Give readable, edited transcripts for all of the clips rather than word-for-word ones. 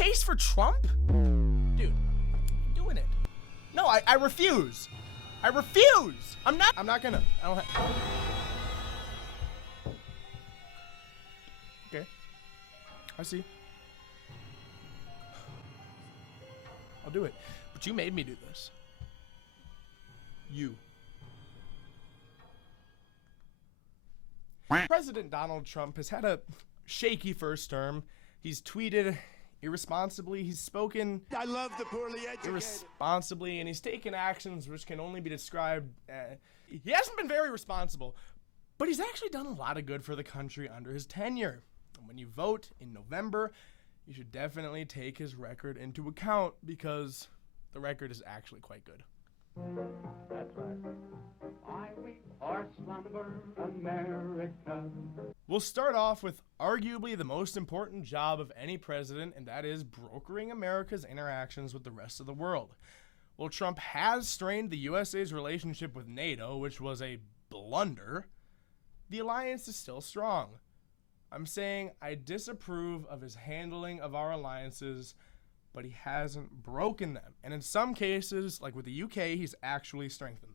case for Trump? Dude, I'm doing it. No, I refuse. I refuse. I'm not gonna. I don't have. Okay. I see. I'll do it. But you made me do this. You. President Donald Trump has had a shaky first term. He's tweeted irresponsibly. He's spoken I love the poorly educated. irresponsibly, and he's taken actions which can only be described. He hasn't been very responsible, but he's actually done a lot of good for the country under his tenure. And when you vote in November, you should definitely take his record into account because the record is actually quite good. That's right. I weep or slumber, America. We'll start off with arguably the most important job of any president, and that is brokering America's interactions with the rest of the world. While Trump has strained the USA's relationship with NATO, which was a blunder, the alliance is still strong. I'm saying I disapprove of his handling of our alliances, but he hasn't broken them. And in some cases, like with the UK, he's actually strengthened them.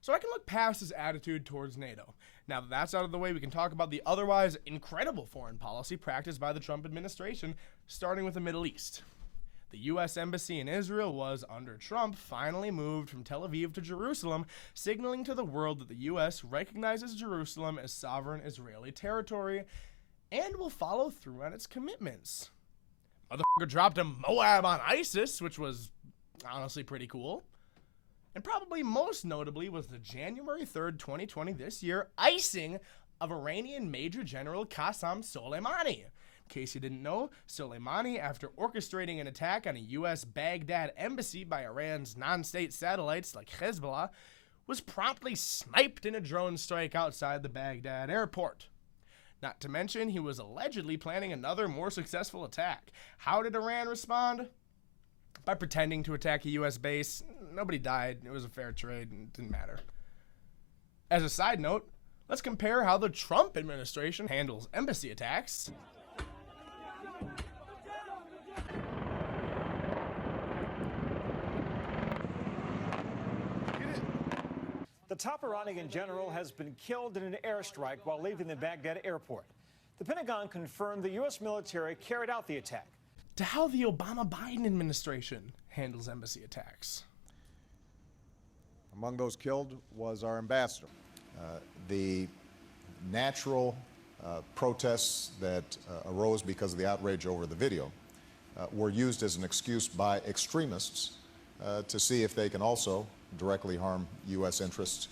So I can look past his attitude towards NATO. Now that that's out of the way, we can talk about the otherwise incredible foreign policy practiced by the Trump administration, starting with the Middle East. The U.S. Embassy in Israel was, under Trump, finally moved from Tel Aviv to Jerusalem, signaling to the world that the U.S. recognizes Jerusalem as sovereign Israeli territory and will follow through on its commitments. Motherfucker dropped a Moab on ISIS, which was honestly pretty cool. And probably most notably was the January 3rd, 2020, this year, icing of Iranian Major General Qasem Soleimani. In case you didn't know, Soleimani, after orchestrating an attack on a U.S. Baghdad embassy by Iran's non-state satellites like Hezbollah, was promptly sniped in a drone strike outside the Baghdad airport. Not to mention, he was allegedly planning another more successful attack. How did Iran respond? By pretending to attack a U.S. base. Nobody died. It was a fair trade and it didn't matter. As a side note, let's compare how the Trump administration handles embassy attacks. The top Iranian general has been killed in an airstrike while leaving the Baghdad airport. The Pentagon confirmed the U.S. military carried out the attack. To how the Obama-Biden administration handles embassy attacks. Among those killed was our ambassador. The natural protests that arose because of the outrage over the video were used as an excuse by extremists to see if they can also directly harm U.S. interests.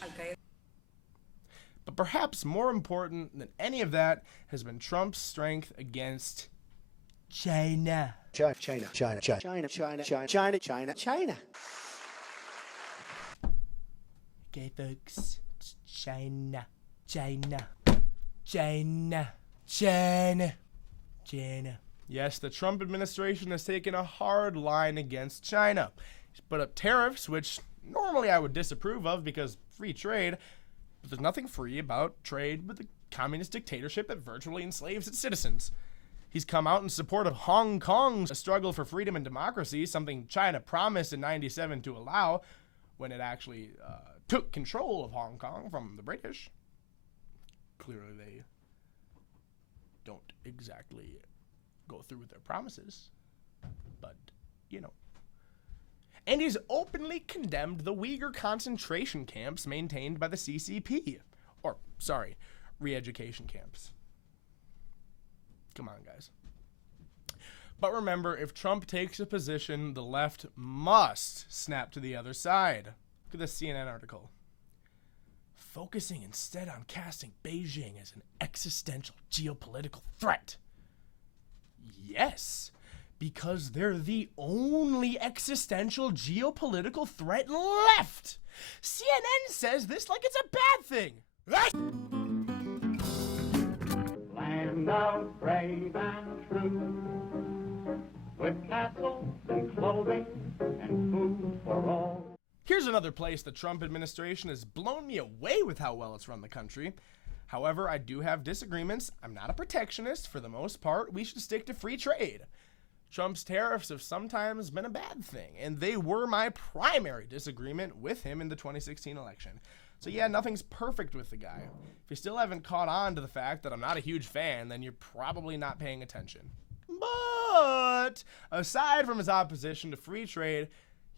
But perhaps more important than any of that has been Trump's strength against China. China, China, China, China, China, China, China, China, China. Okay, folks, it's China, China, China, China, China. Yes, the Trump administration has taken a hard line against China. He's put up tariffs, which normally I would disapprove of because free trade, but there's nothing free about trade with a communist dictatorship that virtually enslaves its citizens. He's come out in support of Hong Kong's struggle for freedom and democracy, something China promised in '97 to allow when it actually took control of Hong Kong from the British. Clearly they don't exactly go through with their promises, but, you know. And he's openly condemned the Uyghur concentration camps maintained by the CCP. Or, sorry, re-education camps. Come on, guys. But remember, if Trump takes a position, the left must snap to the other side. Look at this CNN article. Focusing instead on casting Beijing as an existential geopolitical threat. Yes, because they're the only existential geopolitical threat left. CNN says this like it's a bad thing. Land of brave and true, with castles and clothing and food for all. Here's another place the Trump administration has blown me away with how well it's run the country. However, I do have disagreements. I'm not a protectionist. For the most part, we should stick to free trade. Trump's tariffs have sometimes been a bad thing, and they were my primary disagreement with him in the 2016 election. So yeah, nothing's perfect with the guy. If you still haven't caught on to the fact that I'm not a huge fan, then you're probably not paying attention. But aside from his opposition to free trade,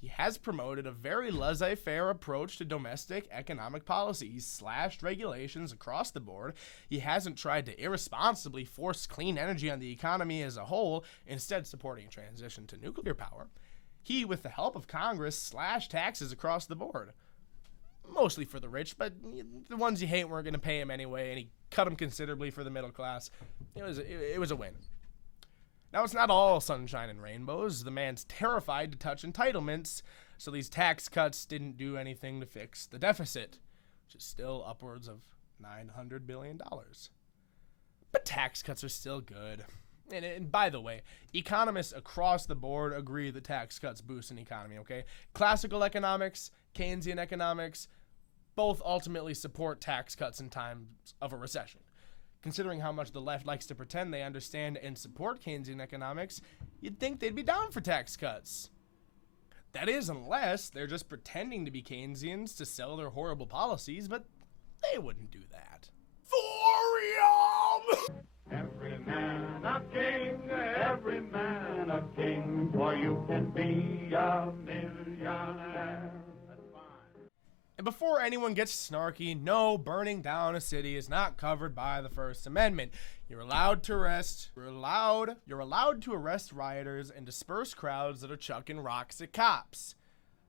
he has promoted a very laissez-faire approach to domestic economic policy. He's slashed regulations across the board. He hasn't tried to irresponsibly force clean energy on the economy as a whole, instead supporting a transition to nuclear power. He, with the help of Congress, slashed taxes across the board. Mostly for the rich, but the ones you hate weren't going to pay him anyway, and he cut them considerably for the middle class. It was a win. Now, it's not all sunshine and rainbows. The man's terrified to touch entitlements, so these tax cuts didn't do anything to fix the deficit, which is still upwards of $900 billion. But tax cuts are still good. And by the way, economists across the board agree that tax cuts boost an economy, okay? Classical economics, Keynesian economics, both ultimately support tax cuts in times of a recession. Considering how much the left likes to pretend they understand and support Keynesian economics, you'd think they'd be down for tax cuts. That is, unless they're just pretending to be Keynesians to sell their horrible policies, but they wouldn't do that. Thorium! Every man a king, every man a king, for you can be a millionaire. That's fine. And before anyone gets snarky, no, burning down a city is not covered by the First Amendment. You're allowed to arrest rioters and disperse crowds that are chucking rocks at cops.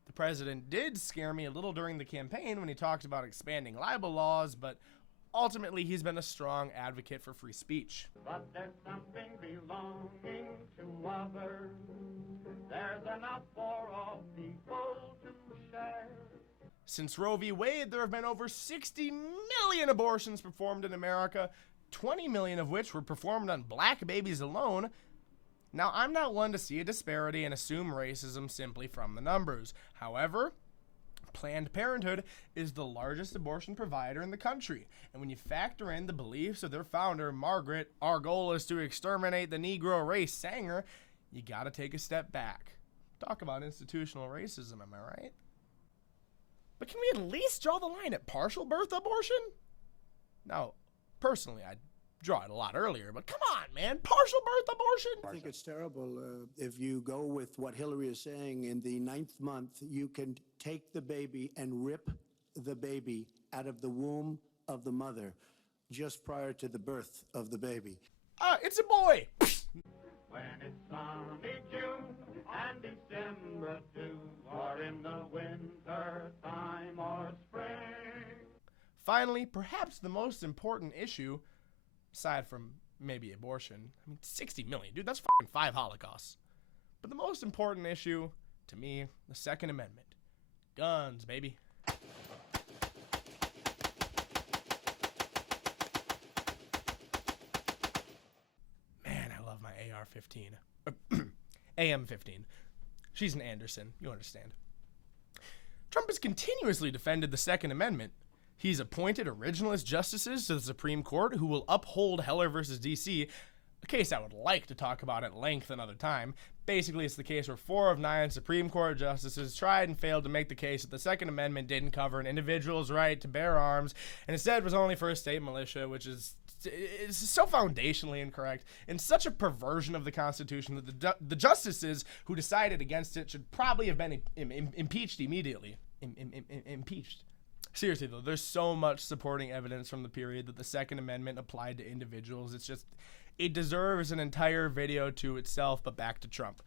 The president did scare me a little during the campaign when he talked about expanding libel laws, but ultimately he's been a strong advocate for free speech. But there's something belonging to others. There's enough for all people to share. Since Roe v. Wade, there have been over 60 million abortions performed in America, 20 million of which were performed on black babies alone. Now, I'm not one to see a disparity and assume racism simply from the numbers. However, Planned Parenthood is the largest abortion provider in the country, and when you factor in the beliefs of their founder, Margaret, our goal is to exterminate the Negro race, Sanger, you gotta take a step back. Talk about institutional racism, am I right? But can we at least draw the line at partial birth abortion? Now, personally, I'd draw it a lot earlier, but come on, man, partial birth abortion? I think it's terrible. If you go with what Hillary is saying, in the 9th month, you can take the baby and rip the baby out of the womb of the mother just prior to the birth of the baby. It's a boy! When it's sunny June and December too, or in the winter time or spring. Finally, perhaps the most important issue, aside from maybe abortion, 60 million, dude, that's fucking 5 Holocausts. But the most important issue, to me, the Second Amendment. Guns, baby. Man, I love my AR-15. AM-15. She's an Anderson, you understand. Trump has continuously defended the Second Amendment. He's appointed originalist justices to the Supreme Court who will uphold Heller versus D.C., a case I would like to talk about at length another time. Basically, it's the case where 4 of 9 Supreme Court justices tried and failed to make the case that the Second Amendment didn't cover an individual's right to bear arms, and instead was only for a state militia, which is so foundationally incorrect and such a perversion of the Constitution that the justices who decided against it should probably have been impeached immediately. Impeached. Seriously, though, there's so much supporting evidence from the period that the Second Amendment applied to individuals. It deserves an entire video to itself, but back to Trump.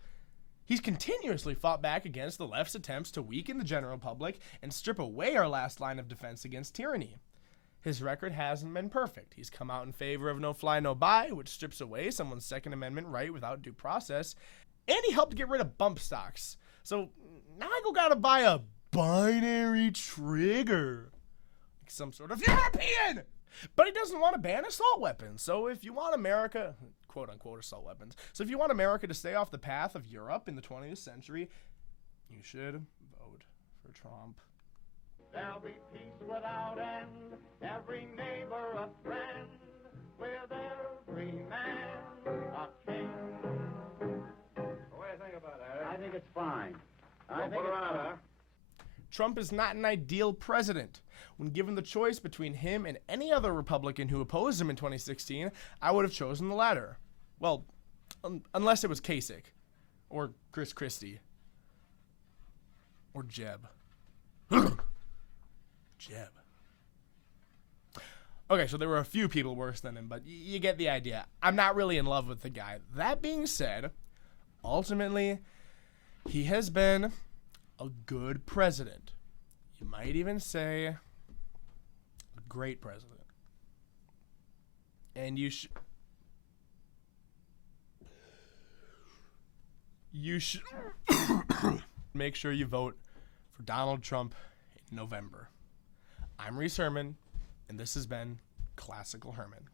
He's continuously fought back against the left's attempts to weaken the general public and strip away our last line of defense against tyranny. His record hasn't been perfect. He's come out in favor of no-fly, no-buy, which strips away someone's Second Amendment right without due process, and he helped get rid of bump stocks. So now I gotta buy a binary trigger, like some sort of European. But he doesn't want to ban assault weapons. So if you want America, quote unquote assault weapons, so if you want America to stay off the path of Europe in the 20th century, you should vote for Trump. There'll be peace without end, every neighbor a friend, with every man a king. I think it's fine. I think it's fine. Trump is not an ideal president. When given the choice between him and any other Republican who opposed him in 2016, I would have chosen the latter. Well, unless it was Kasich, or Chris Christie, or Jeb. Jeb. Okay, so there were a few people worse than him, but you get the idea. I'm not really in love with the guy. That being said, ultimately, he has been a good president. You might even say a great president. And you should make sure you vote for Donald Trump in November. I'm Reese Herrmann, and this has been Classical Herrmann.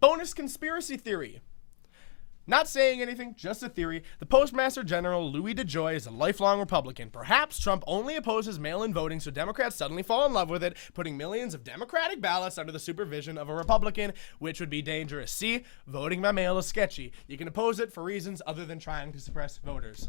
Bonus conspiracy theory. Not saying anything, just a theory. The Postmaster General, Louis DeJoy, is a lifelong Republican. Perhaps Trump only opposes mail-in voting, so Democrats suddenly fall in love with it, putting millions of Democratic ballots under the supervision of a Republican, which would be dangerous. See, voting by mail is sketchy. You can oppose it for reasons other than trying to suppress voters.